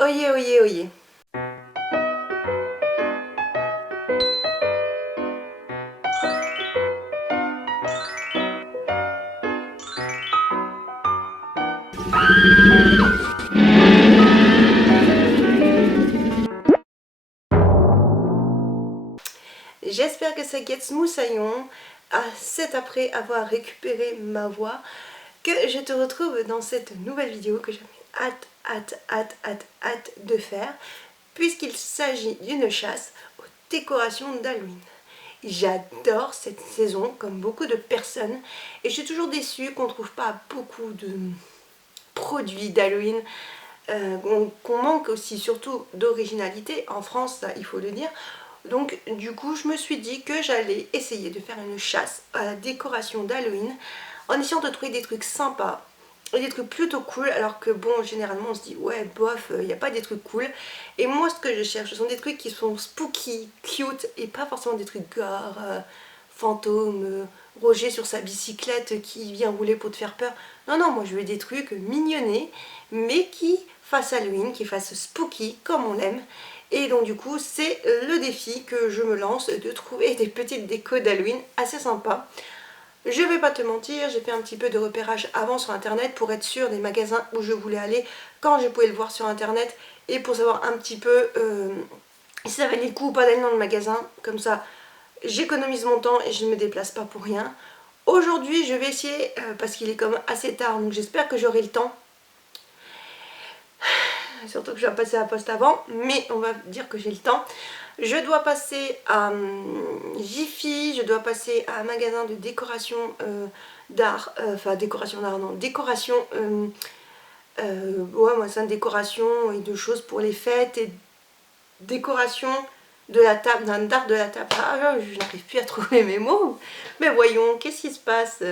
Oyez, oyez, oyez. J'espère que ça guette moussaillon. C'est après avoir récupéré ma voix que je te retrouve dans cette nouvelle vidéo que j'avais hâte de faire, puisqu'il s'agit d'une chasse aux décorations d'Halloween. J'adore cette saison comme beaucoup de personnes et je suis toujours déçue qu'on ne trouve pas beaucoup de produits d'Halloween, qu'on manque aussi surtout d'originalité en France, ça, il faut le dire. Donc du coup je me suis dit que j'allais essayer de faire une chasse à la décoration d'Halloween en essayant de trouver des trucs sympas et des trucs plutôt cool, alors que bon, généralement on se dit ouais bof, il n'y a pas des trucs cool. Et moi ce que je cherche, ce sont des trucs qui sont spooky, cute et pas forcément des trucs gore, fantômes, Roger sur sa bicyclette qui vient rouler pour te faire peur. Non non, moi je veux des trucs mignonnés mais qui fassent Halloween, qui fassent spooky comme on l'aime. Et donc du coup c'est le défi que je me lance, de trouver des petites décos d'Halloween assez sympas. Je vais pas te mentir, j'ai fait un petit peu de repérage avant sur internet pour être sûre des magasins où je voulais aller quand je pouvais le voir sur internet, et pour savoir un petit peu si ça valait le coup ou pas d'aller dans le magasin. Comme ça j'économise mon temps et je ne me déplace pas pour rien. Aujourd'hui je vais essayer, parce qu'il est quand même assez tard, donc j'espère que j'aurai le temps. Surtout que je dois passer à la poste avant, mais on va dire que j'ai le temps. Je dois passer à Jiffy, je dois passer à un magasin de décoration d'art, enfin décoration d'art non, décoration, ouais moi c'est une décoration et de choses pour les fêtes et décoration de la table, d'art de la table. Ah je n'arrive plus à trouver mes mots, mais voyons, qu'est-ce qui se passe?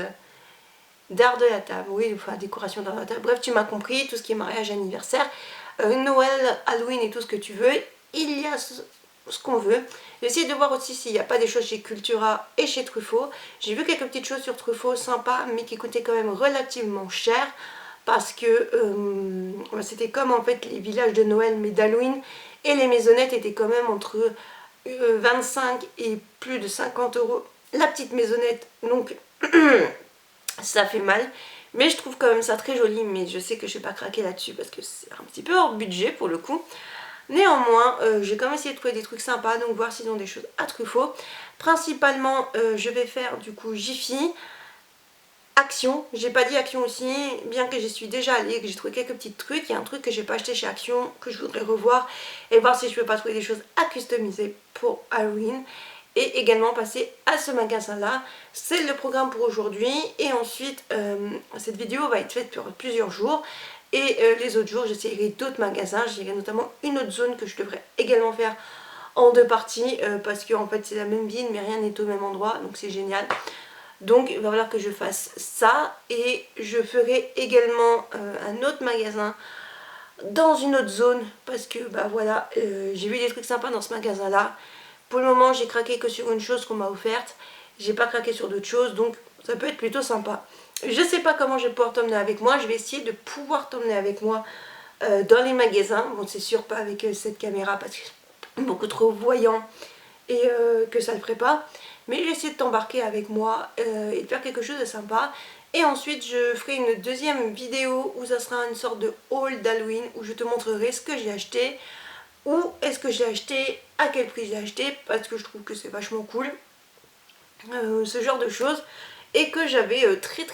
D'art de la table, oui, enfin décoration d'art de la table, bref tu m'as compris, tout ce qui est mariage, anniversaire, Noël, Halloween et tout ce que tu veux, il y a ce qu'on veut. J'essaie de voir aussi s'il n'y a pas des choses chez Cultura et chez Truffaut. J'ai vu quelques petites choses sur Truffaut sympas, mais qui coûtaient quand même relativement cher, parce que c'était comme en fait les villages de Noël mais d'Halloween, et les maisonnettes étaient quand même entre 25 et plus de 50 euros la petite maisonnette, donc ça fait mal. Mais je trouve quand même ça très joli, mais je sais que je vais pas craquer là-dessus parce que c'est un petit peu hors budget pour le coup. Néanmoins, j'ai quand même essayé de trouver des trucs sympas, donc voir s'ils ont des choses à Truffaut. Principalement, je vais faire du coup Jiffy, Action. J'ai pas dit Action aussi, bien que j'y suis déjà allée, que j'ai trouvé quelques petits trucs. Il y a un truc que j'ai pas acheté chez Action, que je voudrais revoir et voir si je peux pas trouver des choses à customiser pour Halloween. Et également passer à ce magasin là. C'est le programme pour aujourd'hui, et ensuite cette vidéo va être faite pour plusieurs jours, et les autres jours j'essaierai d'autres magasins. J'irai notamment une autre zone que je devrais également faire en deux parties, parce que en fait c'est la même ville mais rien n'est au même endroit, donc c'est génial. Donc il va falloir que je fasse ça, et je ferai également un autre magasin dans une autre zone, parce que bah voilà, j'ai vu des trucs sympas dans ce magasin là. Pour le moment j'ai craqué que sur une chose qu'on m'a offerte, j'ai pas craqué sur d'autres choses, donc ça peut être plutôt sympa. Je sais pas comment je vais pouvoir t'emmener avec moi, je vais essayer de pouvoir t'emmener avec moi dans les magasins. Bon c'est sûr pas avec cette caméra parce que c'est beaucoup trop voyant et que ça le ferait pas, mais j'ai essayé de t'embarquer avec moi et de faire quelque chose de sympa. Et ensuite je ferai une deuxième vidéo où ça sera une sorte de haul d'Halloween, où je te montrerai ce que j'ai acheté, où est-ce que j'ai acheté, à quel prix j'ai acheté, parce que je trouve que c'est vachement cool, ce genre de choses, et que j'avais très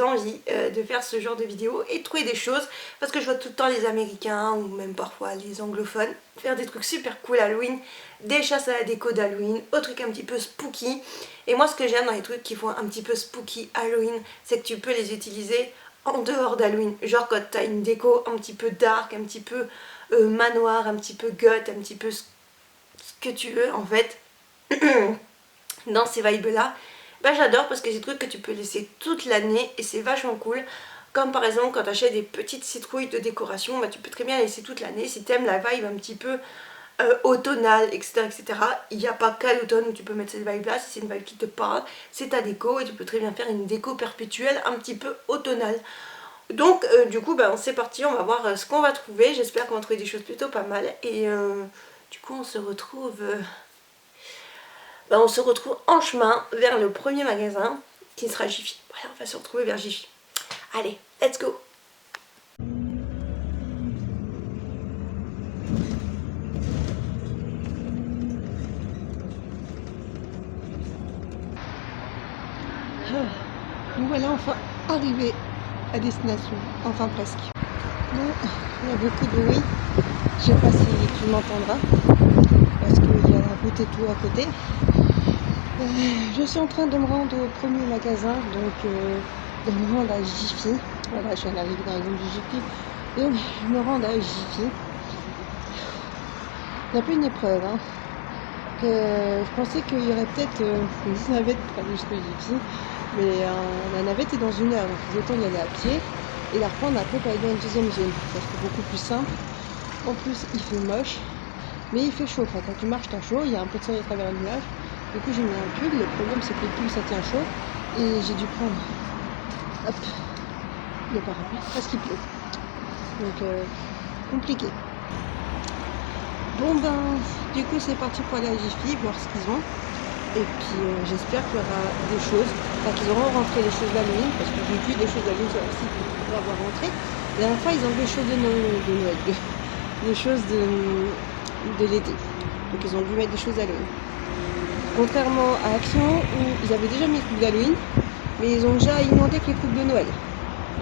envie de faire ce genre de vidéo et de trouver des choses, parce que je vois tout le temps les Américains ou même parfois les anglophones faire des trucs super cool Halloween, des chasses à la déco d'Halloween, aux trucs un petit peu spooky. Et moi ce que j'aime dans les trucs qui font un petit peu spooky Halloween, c'est que tu peux les utiliser en dehors d'Halloween, genre quand t'as une déco un petit peu dark, un petit peu manoir, un petit peu goth, un petit peu ce que tu veux en fait, dans ces vibes là. Bah j'adore, parce que c'est des trucs que tu peux laisser toute l'année et c'est vachement cool. Comme par exemple quand tu achètes des petites citrouilles de décoration, bah tu peux très bien les laisser toute l'année si tu aimes la vibe un petit peu automnale, etc. Il n'y a pas qu'à l'automne où tu peux mettre cette vibe là. Si c'est une vibe qui te parle, c'est ta déco, et tu peux très bien faire une déco perpétuelle un petit peu automnale. Donc du coup c'est parti, on va voir ce qu'on va trouver. J'espère qu'on va trouver des choses plutôt pas mal. Et du coup on se retrouve en chemin vers le premier magasin qui sera Jiffy. Voilà, on va se retrouver vers Jiffy. Allez, let's go. Nous voilà enfin arrivés à destination, enfin presque. Bon, il y a beaucoup de bruit, je sais pas si tu m'entendras, parce qu'il y a la route et tout à côté. Je suis en train de me rendre au premier magasin, donc de me rendre à Jiffy. Voilà, je suis arrivée dans la zone du Jiffy, donc je me rends à Jiffy. C'est un peu une épreuve, hein. Je pensais qu'il y aurait peut-être une navette pour aller jusqu'au Jiffy, mais la navette est dans 1 heure, donc autant y aller à pied et la reprendre après pour aller dans une deuxième zone. Ça serait beaucoup plus simple. En plus, il fait moche, mais il fait chaud. Enfin, quand tu marches, t'as chaud, il y a un peu de soleil à travers le nuage. Du coup, j'ai mis un pull. Le problème, c'est que le pull, ça tient chaud, et j'ai dû prendre le parapluie parce qu'il pleut. Donc, compliqué. Bon du coup c'est parti pour aller à Jiffy, voir ce qu'ils ont. Et puis j'espère qu'il y aura des choses, enfin qu'ils auront rentré les choses d'Halloween, parce que j'ai vu des choses d'Halloween sur le site qu'ils pourraient avoir rentré. La dernière fois ils ont des choses de Noël, des choses de l'été. Donc ils ont dû mettre des choses d'Halloween. Contrairement à Action où ils avaient déjà mis les coupes d'Halloween, mais ils ont déjà inondé que les coupes de Noël.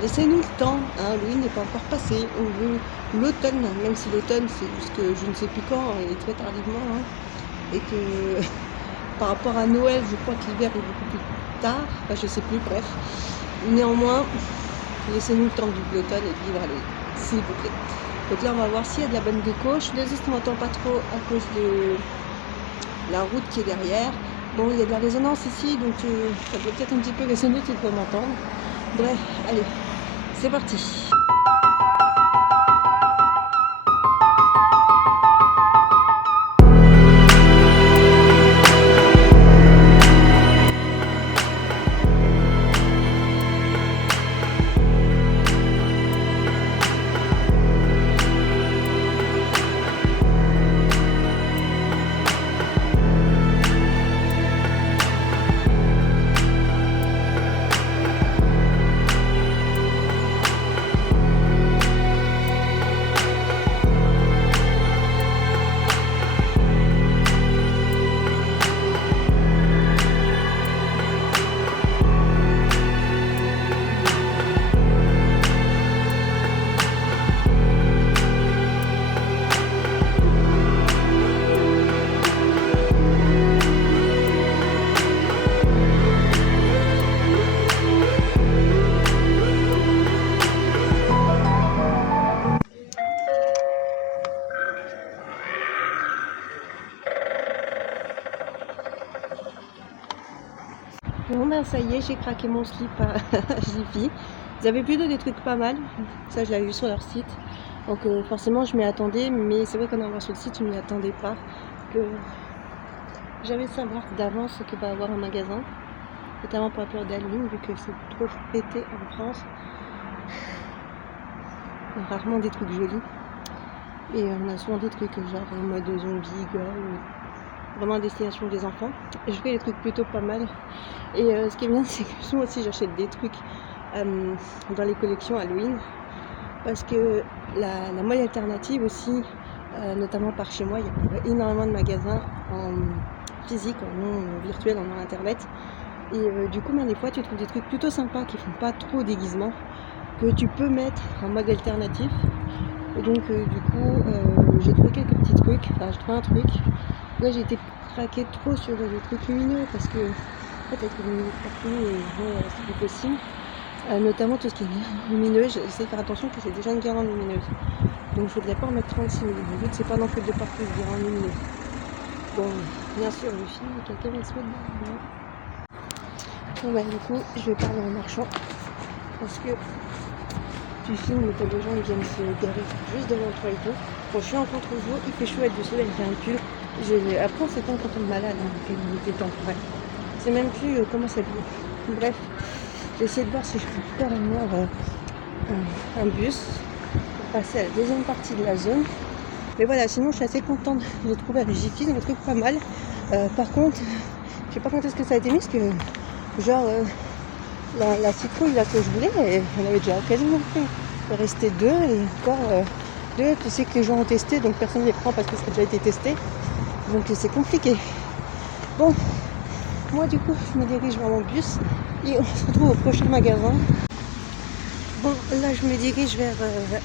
Laissez-nous le temps, hein, Halloween n'est pas encore passé, on veut l'automne, même si l'automne c'est jusque je ne sais plus quand et très tardivement, hein, et que par rapport à Noël je crois que l'hiver est beaucoup plus tard, enfin je sais plus, bref. Néanmoins, laissez-nous le temps de vivre l'automne et de vivre Halloween, s'il vous plaît. Donc là on va voir s'il y a de la bonne déco. Je suis désolée si on n'entend pas trop à cause de la route qui est derrière. Bon, il y a de la résonance ici, donc ça peut peut-être un petit peu résonner si tu peux m'entendre. Bref, allez, c'est parti. Bon ça y est, j'ai craqué mon slip à Jiffy. Ils avaient plutôt des trucs pas mal, ça je l'avais vu sur leur site. Donc forcément je m'y attendais, mais c'est vrai qu'en allant sur le site je m'y attendais pas. Que j'avais savoir d'avance ce qu'il va y avoir un magasin, notamment pour la période d'Halloween, vu que c'est trop pété en France. On a rarement des trucs jolis. Et on a souvent des trucs genre en mode zombie, gore, vraiment à destination des enfants. Et je fais des trucs plutôt pas mal. Et ce qui est bien, c'est que souvent aussi j'achète des trucs dans les collections Halloween. Parce que la mode alternative aussi, notamment par chez moi, il y a énormément de magasins en physique, en non virtuel, en internet. Et du coup, des fois, tu trouves des trucs plutôt sympas qui font pas trop déguisement, que tu peux mettre en mode alternatif. Et donc, du coup, j'ai trouvé quelques petits trucs. Enfin, j'ai trouvé un truc. Là, j'ai été craquée trop sur les trucs lumineux parce que, en fait, avec les lumineux partout, c'est plus possible. Notamment tout ce qui est lumineux, j'essaie de faire attention que c'est déjà une guirlande lumineuse. Donc je voudrais pas en mettre 36 000. Le but c'est pas non plus de partout une guirlande lumineuse. Bon, bien sûr, le film, quelqu'un va se mettre dedans. Bon bah du coup, je vais parler en marchant. Parce que tu filmes, t'as des gens qui viennent se garer juste devant le toit et tout. Bon, je suis en contre-jour, il fait chaud avec du soleil, j'ai un pull. Après on sait pas quand on est malade, hein, il était temporaire. C'est même plus comment ça s'appelle. Bref. J'ai essayé de voir si je peux faire avoir un bus pour passer à la deuxième partie de la zone. Mais voilà, sinon je suis assez contente de trouver un Jiffy, un truc pas mal. Par contre, je sais pas quand est-ce que ça a été mis, parce que genre la citrouille là que je voulais, on avait déjà quasiment pris. Il restait 2 et encore 2, tu sais que les gens ont testé, donc personne ne les prend parce que ça a déjà été testé. Donc c'est compliqué. Bon, moi du coup je me dirige vers mon bus et on se retrouve au prochain magasin. Bon, là je me dirige vers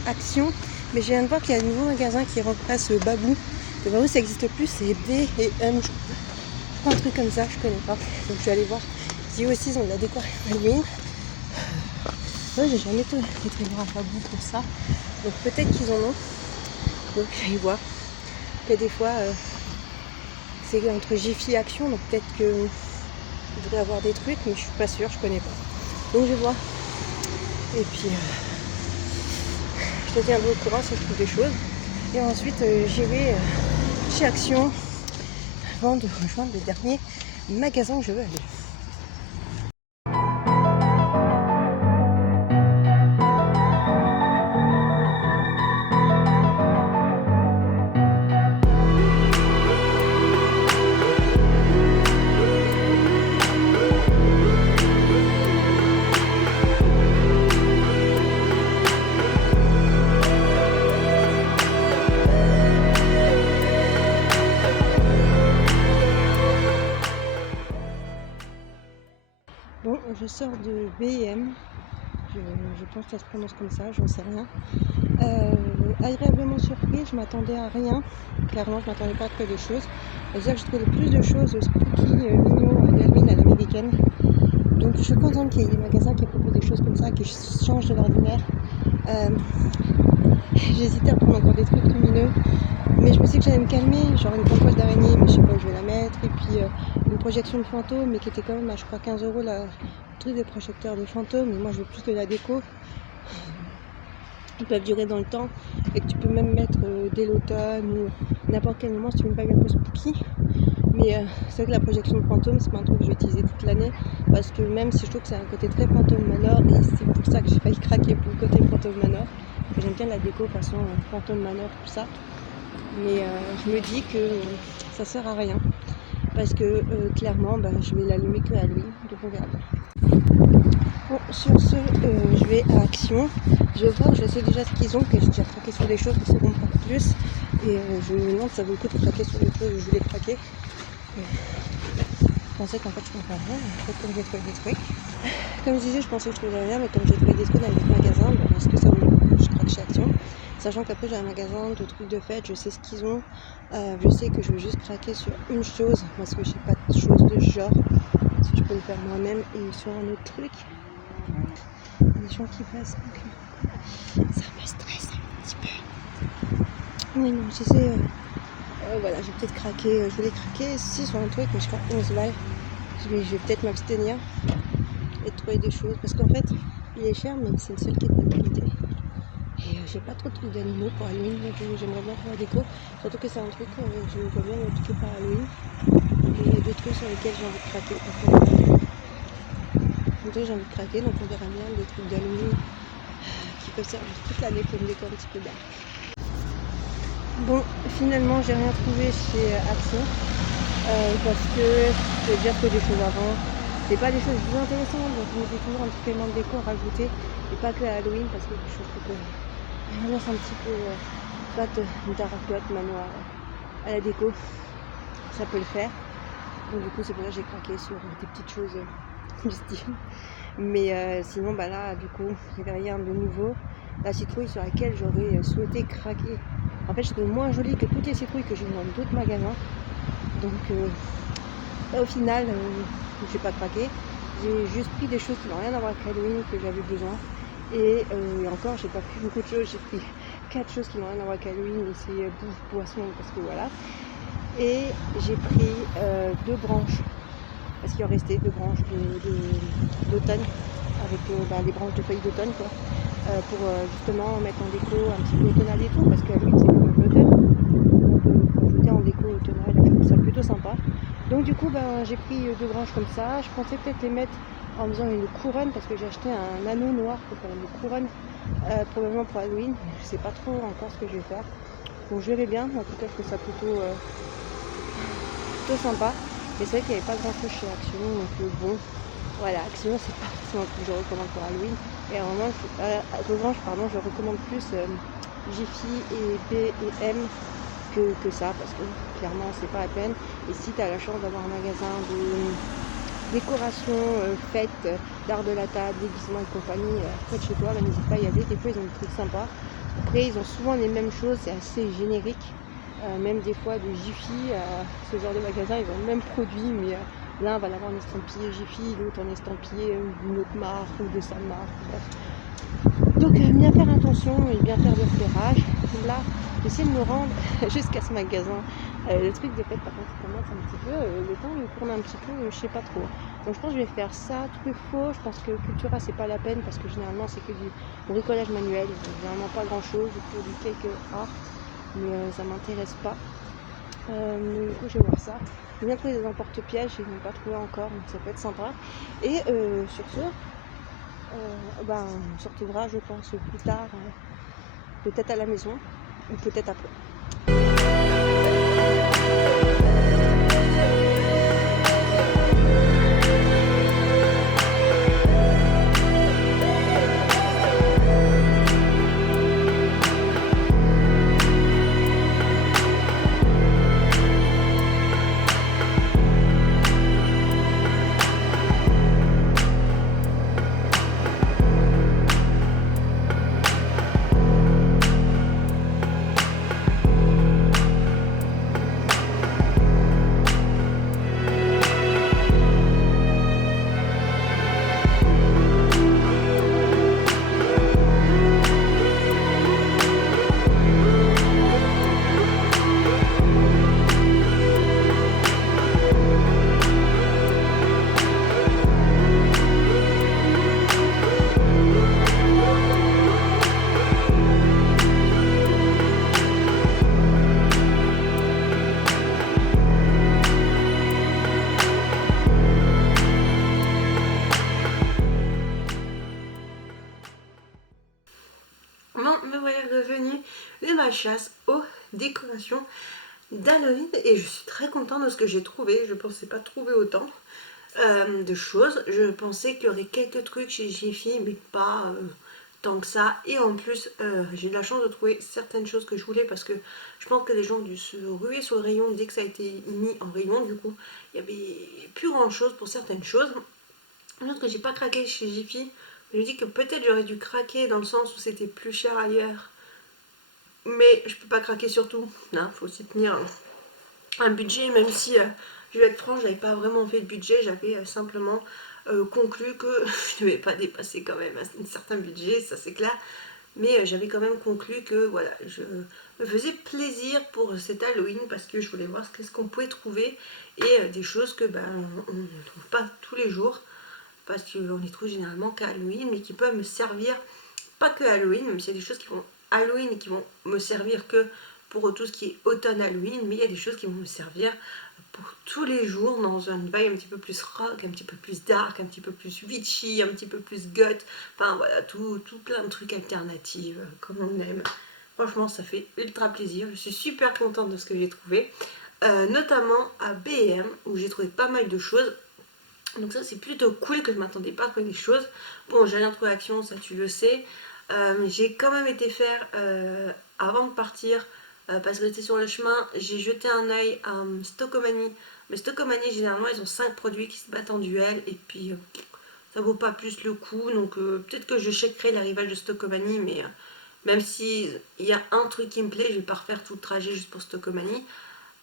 Action, mais je viens de voir qu'il y a un nouveau magasin qui remplace Babou. Le Babou ça n'existe plus, c'est B et M, je crois, un truc comme ça, je connais pas. Donc je vais aller voir si aussi ils ont de la déco Halloween. Moi j'ai jamais été voir un Babou pour ça, donc peut-être qu'ils en ont. Donc je vais aller voir. Que des fois c'est entre Jiffy et Action, donc peut-être qu'il devrait avoir des trucs, mais je suis pas sûre, je connais pas. Donc je vais voir. Et puis je te tiendrai au courant si je trouve des choses. Et ensuite j'irai chez Action avant de rejoindre le dernier magasin où je veux aller. Bon, je sors de B&M, je pense que ça se prononce comme ça, j'en sais rien. Agréablement surpris, je m'attendais à rien, clairement je m'attendais pas à trouver des choses. C'est-à-dire que je trouvais plus de choses spooky, mignons, d'Halloween à l'américaine. Donc je suis contente qu'il y ait des magasins qui proposent des choses comme ça, qui changent de l'ordinaire. J'hésitais à prendre encore des trucs lumineux, mais je me suis dit que j'allais me calmer, genre une grande poêle d'araignée, mais je sais pas où je vais la mettre, et puis une projection de fantômes, mais qui était quand même à je crois 15 € le truc des projecteurs de fantômes, mais moi je veux plus de la déco. Ils peuvent durer dans le temps, et que tu peux même mettre dès l'automne ou n'importe quel moment si tu veux une bague un peu spooky. Mais c'est vrai que la projection de fantômes, c'est pas un truc que je vais utiliser toute l'année, parce que même si je trouve que c'est un côté très fantôme manor, et c'est pour ça que j'ai failli craquer pour le côté fantôme manor, que j'aime bien la déco façon fantôme manor, tout ça. Mais je me dis que ça sert à rien, parce que clairement je vais l'allumer que à Halloween, donc on verra bien. Bon, sur ce, je vais à Action, je vais voir, je sais déjà ce qu'ils ont, que j'ai déjà craqué sur des choses, parce qu'on pas plus, et je me demande si ça vaut le coup de craquer sur des choses où je voulais craquer. Je pensais qu'en fait je ne comprends rien, en fait comme j'ai trouvé des trucs. Comme je disais, je pensais que je trouvais rien, mais comme j'ai trouvé des trucs dans les magasins, est-ce que ça vaut le coup que je craque chez Action? Sachant qu'après j'ai un magasin de trucs de fête, je sais ce qu'ils ont, je sais que je vais juste craquer sur une chose, parce que je sais pas de choses de ce genre, si je peux le faire moi-même, et sur un autre truc. Il y a des gens qui passent, donc ça me stresse un petit peu. Oui, non, je sais. Voilà, je vais peut-être craquer, je voulais craquer si sur un truc, mais je crois 11 balles. Je vais peut-être m'abstenir et trouver des choses, parce qu'en fait, il est cher, mais c'est le seul qui est de bonne qualité. Et j'ai pas trop de trucs d'animaux pour Halloween, donc j'aimerais bien faire la déco. Surtout que c'est un truc, je vois bien m'appliquer par Halloween. Et il y a des trucs sur lesquels j'ai envie de craquer. Donc j'ai envie de craquer, donc on verra bien des trucs d'Halloween qui peuvent servir toute l'année pour une déco un petit peu dark. Bon, finalement j'ai rien trouvé chez Action, parce que j'ai déjà fait des choses avant, c'est pas des choses plus intéressantes, donc je me dis toujours un petit élément de déco à rajouter, et pas que à Halloween, parce que je trouve que l'ambiance un petit peu soit dark manoir à la déco, ça peut le faire. Donc du coup c'est pour ça que j'ai craqué sur des petites choses du style. Mais sinon là du coup il n'y avait rien de nouveau. La citrouille sur laquelle j'aurais souhaité craquer, en fait je trouve moins jolie que toutes les citrouilles que j'ai dans d'autres magasins. Donc au final j'ai pas craqué. J'ai juste pris des choses qui n'ont rien à voir avec Halloween que j'avais besoin. Et encore j'ai pas pris beaucoup de choses, j'ai pris 4 choses qui n'ont rien à voir avec Halloween, et c'est bouffe, boisson, parce que voilà. Et j'ai pris 2 branches, parce qu'il en restait 2 branches d'automne, avec les branches de feuilles d'automne quoi, pour justement mettre en déco un petit peu automnal et tout, parce que Halloween c'est quand même l'automne, donc pour ajouter en déco automnal, je trouve ça plutôt sympa. Donc du coup j'ai pris 2 branches comme ça. Je pensais peut-être les mettre en faisant une couronne, parce que j'ai acheté un anneau noir pour faire une couronne probablement pour Halloween. Je sais pas trop encore ce que je vais faire. Donc je verrai bien, en tout cas je trouve ça plutôt sympa. Mais c'est vrai qu'il n'y avait pas grand chose chez Action, donc bon, voilà, Action c'est pas forcément ce que je recommande pour Halloween. Et vraiment, Revanche, pardon, je recommande plus Jiffy et B et M que ça, parce que clairement c'est pas la peine. Et si tu as la chance d'avoir un magasin de décoration, fête, d'art de la table, déguisement et compagnie près de chez toi, bah, n'hésite pas à y aller. Des fois ils ont des trucs sympas. Après ils ont souvent les mêmes choses, c'est assez générique. Même des fois de Jiffy, ce genre de magasin, ils ont le même produit, mais l'un va l'avoir en estampillé Jiffy, l'autre en estampillé d'une autre marque ou de sa marque, bref. Donc bien faire attention et bien faire le repérage. Là, j'essaie de me rendre jusqu'à ce magasin. Le truc de fait, par contre, ça commence un petit peu, le temps il tourne un petit peu, je sais pas trop. Donc je pense que je vais faire ça, Truffaut. Je pense que Cultura c'est pas la peine parce que généralement c'est que du bricolage manuel, généralement pas grand chose, pour du cake art, mais ça m'intéresse pas. Du coup je vais voir ça. J'ai bien trouvé des emporte-pièges, je n'ai pas trouvé encore, donc ça peut être sympa. Et sur ce, on se retrouvera je pense plus tard, peut-être à la maison ou peut-être après. Bon, me voilà revenue de ma chasse aux décorations d'Halloween et je suis très contente de ce que j'ai trouvé. Je pensais pas trouver autant de choses. Je pensais qu'il y aurait quelques trucs chez Jiffy, mais pas tant que ça. Et en plus, j'ai eu la chance de trouver certaines choses que je voulais parce que je pense que les gens ont dû se ruer sur le rayon dès que ça a été mis en rayon. Du coup, il n'y avait plus grand chose pour certaines choses. Chose que j'ai pas craqué chez Jiffy. Je me dis que peut-être j'aurais dû craquer dans le sens où c'était plus cher ailleurs. Mais je peux pas craquer sur tout. Hein, faut aussi tenir un budget, même si je vais être franche, j'avais pas vraiment fait de budget, j'avais simplement conclu que je ne devais pas dépasser quand même un certain budget, ça c'est clair. Mais j'avais quand même conclu que voilà, je me faisais plaisir pour cet Halloween parce que je voulais voir ce qu'on pouvait trouver et des choses que on ne trouve pas tous les jours parce qu'on les trouve généralement qu'à Halloween, mais qui peuvent me servir, pas que Halloween, même s'il y a des choses qui vont Halloween et qui vont me servir que pour tout ce qui est automne Halloween, mais il y a des choses qui vont me servir pour tous les jours dans une vibe un petit peu plus rock, un petit peu plus dark, un petit peu plus witchy, un petit peu plus goth, enfin voilà, tout plein de trucs alternatifs comme on aime. Franchement, ça fait ultra plaisir, je suis super contente de ce que j'ai trouvé, notamment à B&M où j'ai trouvé pas mal de choses. Donc ça c'est plutôt cool, que je m'attendais pas à trouver des choses. Bon, j'ai rien trouvé Action, ça tu le sais. J'ai quand même été faire avant de partir parce que j'étais sur le chemin, j'ai jeté un oeil à Stockomanie. Mais Stockomanie généralement ils ont 5 produits qui se battent en duel et puis ça vaut pas plus le coup. Donc peut-être que je checkerai l'arrivage de Stockomanie, mais même si il y a un truc qui me plaît, je vais pas refaire tout le trajet juste pour Stockomanie.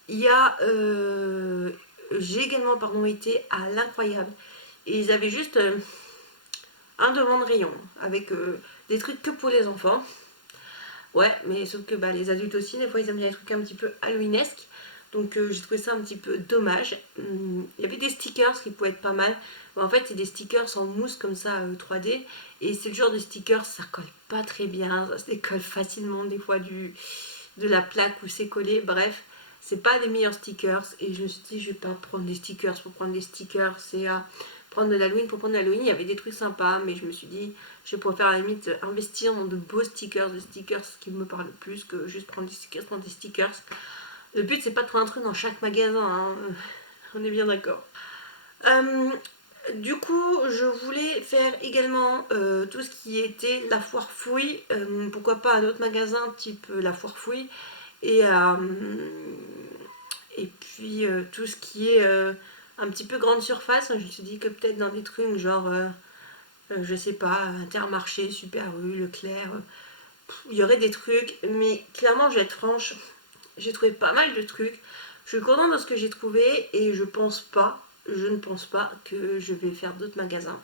Il y a j'ai également été à l'Incroyable et ils avaient juste un devant de rayon avec des trucs que pour les enfants. Ouais, mais sauf que les adultes aussi, des fois ils aiment bien les trucs un petit peu halloweenesques. Donc j'ai trouvé ça un petit peu dommage. Il y avait des stickers qui pouvaient être pas mal. Mais en fait, c'est des stickers en mousse comme ça 3D. Et c'est le genre de stickers, ça colle pas très bien. Ça se décolle facilement des fois de la plaque où c'est collé. Bref, c'est pas des meilleurs stickers. Et je me suis dit, je vais pas prendre des stickers pour prendre des stickers. C'est prendre de l'Halloween pour prendre de l'Halloween. Il y avait des trucs sympas, mais je me suis dit, je préfère à la limite investir dans de beaux stickers, des stickers qui me parlent plus que juste prendre des stickers, prendre des stickers. Le but, c'est pas de prendre un truc dans chaque magasin, hein. On est bien d'accord. Du coup, je voulais faire également tout ce qui était la foire fouille, pourquoi pas un autre magasin type la foire fouille, et puis tout ce qui est un petit peu grande surface. Je me suis dit que peut-être dans des trucs genre, je sais pas, Intermarché, Super U, Leclerc, il y aurait des trucs, mais clairement, je vais être franche, j'ai trouvé pas mal de trucs. Je suis contente de ce que j'ai trouvé et je ne pense pas que je vais faire d'autres magasins.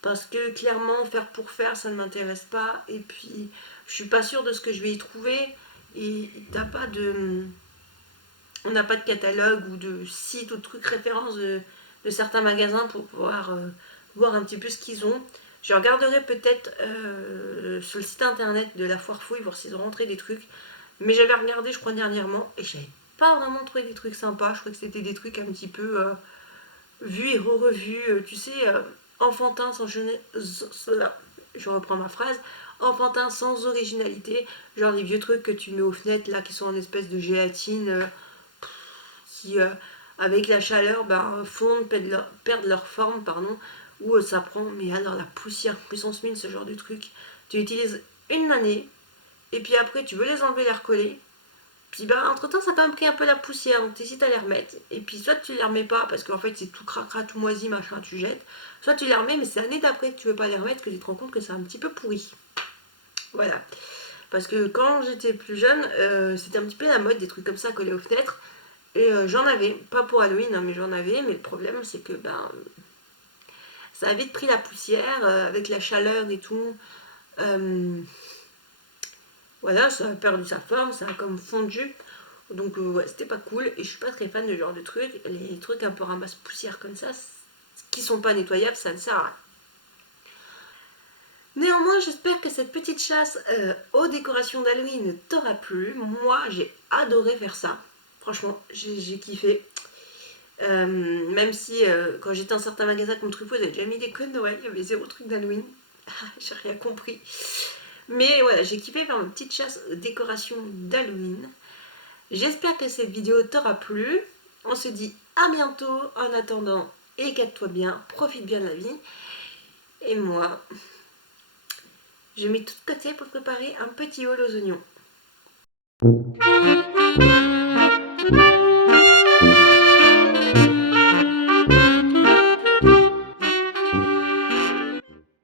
Parce que clairement, faire pour faire, ça ne m'intéresse pas. Et puis, je suis pas sûre de ce que je vais y trouver. Et on n'a pas de catalogue ou de site ou de trucs références de certains magasins pour pouvoir voir un petit peu ce qu'ils ont. Je regarderai peut-être sur le site internet de la foire fouille, voir s'ils ont rentré des trucs. Mais j'avais regardé, je crois, dernièrement, et j'avais pas vraiment trouvé des trucs sympas. Je crois que c'était des trucs un petit peu vus et revus. Tu sais, enfantin sans je reprends ma phrase. Enfantin sans originalité. Genre les vieux trucs que tu mets aux fenêtres, là, qui sont en espèce de gélatine, qui, avec la chaleur, fondent, perdent leur forme, pardon. Ou ça prend, mais alors la poussière, puissance 1000, ce genre de truc. Tu utilises une année. Et puis après, tu veux les enlever, les recoller. Puis entre temps, ça a quand même pris un peu la poussière. Donc tu hésites à les remettre. Et puis soit tu les remets pas parce qu'en fait c'est tout cracra, tout moisi, machin, tu jettes. Soit tu les remets, mais c'est l'année d'après que tu veux pas les remettre que tu te rends compte que c'est un petit peu pourri. Voilà. Parce que quand j'étais plus jeune, c'était un petit peu la mode des trucs comme ça collés aux fenêtres. Et j'en avais. Pas pour Halloween, hein, mais j'en avais. Mais le problème, c'est que ça a vite pris la poussière avec la chaleur et tout. Voilà, ça a perdu sa forme, ça a comme fondu. Donc ouais, c'était pas cool. Et je suis pas très fan de ce genre de trucs. Les trucs un peu ramasse-poussière comme ça, qui sont pas nettoyables, ça ne sert à rien. Néanmoins, j'espère que cette petite chasse aux décorations d'Halloween t'aura plu. Moi, j'ai adoré faire ça. Franchement, j'ai kiffé. Même si quand j'étais dans certains magasins comme Truffaut, ils avaient déjà mis des codes de Noël, il y avait zéro truc d'Halloween. J'ai rien compris. Mais voilà, j'ai kiffé faire ma petite chasse aux décorations d'Halloween. J'espère que cette vidéo t'aura plu. On se dit à bientôt. En attendant, éclate-toi bien, profite bien de la vie. Et moi, je mets tout de côté pour préparer un petit haul aux oignons.